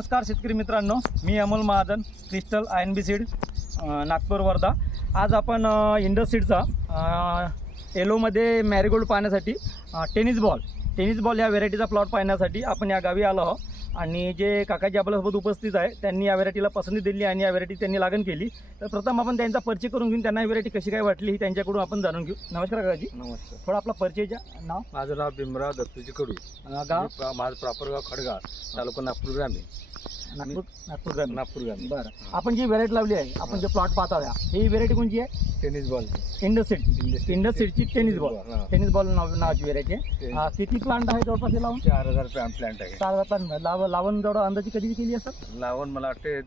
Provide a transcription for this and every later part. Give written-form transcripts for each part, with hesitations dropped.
नमस्कार शेतकरी मित्रांनो, मी Amol Mahajan, crystal INB seed Nagpur Wardha. आज आपण इंडस सीडचा येलोमध्ये मॅरीगोल्ड पाहण्यासाठी टेनिस बॉल या व्हेरायटीचा प्लॉट पाहण्यासाठी आपण या गावी आलो आहोत। आणि जे काकाजी आपल्यासोबत उपस्थित आहे त्यांनी या व्हेरायटीला पसंती दिली आणि या व्हेरायटी त्यांनी लागण केली। तर प्रथम आपण त्यांचा परिचय करून घेऊन त्यांना ही व्हेरायटी कशी काय वाटली ही त्यांच्याकडून आपण जाणून घेऊ। नमस्कार काकाजी। नमस्कार। थोडा आपला परिचयचा नाव। माझं नाव भीमराव दत्तूजी कडू, गाव माझं प्रॉपर गाव खडगाव, तालुका नागपूर ग्रामीण। नागपूर ग्रामीण। बरं, आपण जी व्हेरायटी लावली आहे, आपण जे प्लॉट पाहत आहोत ही व्हेरायटी कोणची आहे? टेनिस बॉल, इंडस सीडची टेनिस बॉल नावाची व्हेरायटी आहे। किती प्लांट आहे जवळपास लावून? 4000 प्लांट आहे। 4000 प्लांट लावून जवळ अंदाजी कधी केली असत? लावून मला वाटते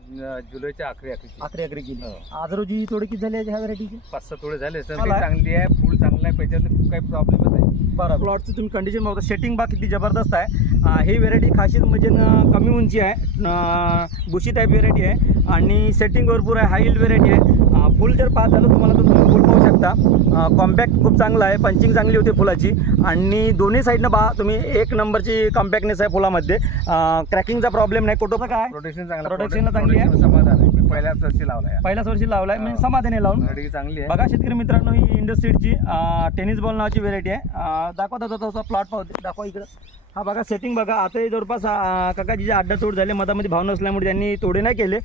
जुलैच्या आखरी केली। आज रोजी तोडे किती झाले ह्या व्हेरायटीचे? 5-6 तोडे झाले। चांगली आहे, फुल चांगलं आहे, त्याच्यात काही प्रॉब्लेमच नाही। बरं, प्लॉटची तुम्ही कंडिशन बघता, सेटिंग बा किती जबरदस्त आहे। ही व्हेरायटी खासियत म्हणजे कमी उंची आहे, बुशी टाईप व्हेरायटी आहे आणि सेटिंग भरपूर आहे, हाय यील्ड व्हेरायटी आहे। फुल जर पाहत झालं तुम्हाला तर तुम्ही फुल पाहू शकता। कॉम्पॅक्ट खूप चांगला आहे, पंचिंग चांगली होती फुलाची आणि दोन्ही साईडनं पहा तुम्ही एक नंबरची कॉम्पॅक्टनेस आहे फुलामध्ये। क्रॅकिंगचा प्रॉब्लेम नाही। कुठं काय प्रोटेक्शन चांगलं, प्रोटेक्शनला चांगली आहे, समाधान आहे। मी पहिल्याच वर्षी लावलाय, म्हणजे समाधानी लावून गाडी चांगली आहे। बघा शेतकरी मित्रांनो, ही इंडस सीडची टेनिस बॉल नावाची व्हेरायटी आहे। दाखवता तसा प्लॉट पाहते, दाखवा इकडं। हा बघा सेटिंग बघा। आता जवळपास काकाजीचे अड्डा तोड झाले, मधामध्ये भाव नसल्यामुळे त्यांनी तोडे नाही केले,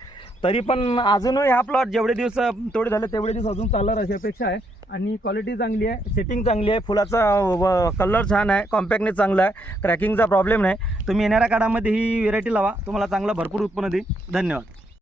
तरी पण अजूनही हा प्लॉट जेवढे दिवस तोडे झाले तेवढे दिवस अजून चालणार अशी अपेक्षा आहे। आणि क्वालिटी चांगली आहे, सेटिंग चांगली आहे, फुलाचा कलर छान आहे, कॉम्पॅक्टनेस चांगला आहे, क्रॅकिंगचा प्रॉब्लेम नाही। तुम्ही येणाऱ्या काळामध्ये ही व्हेरायटी लावा, तुम्हाला चांगला भरपूर उत्पन्न देईल। धन्यवाद।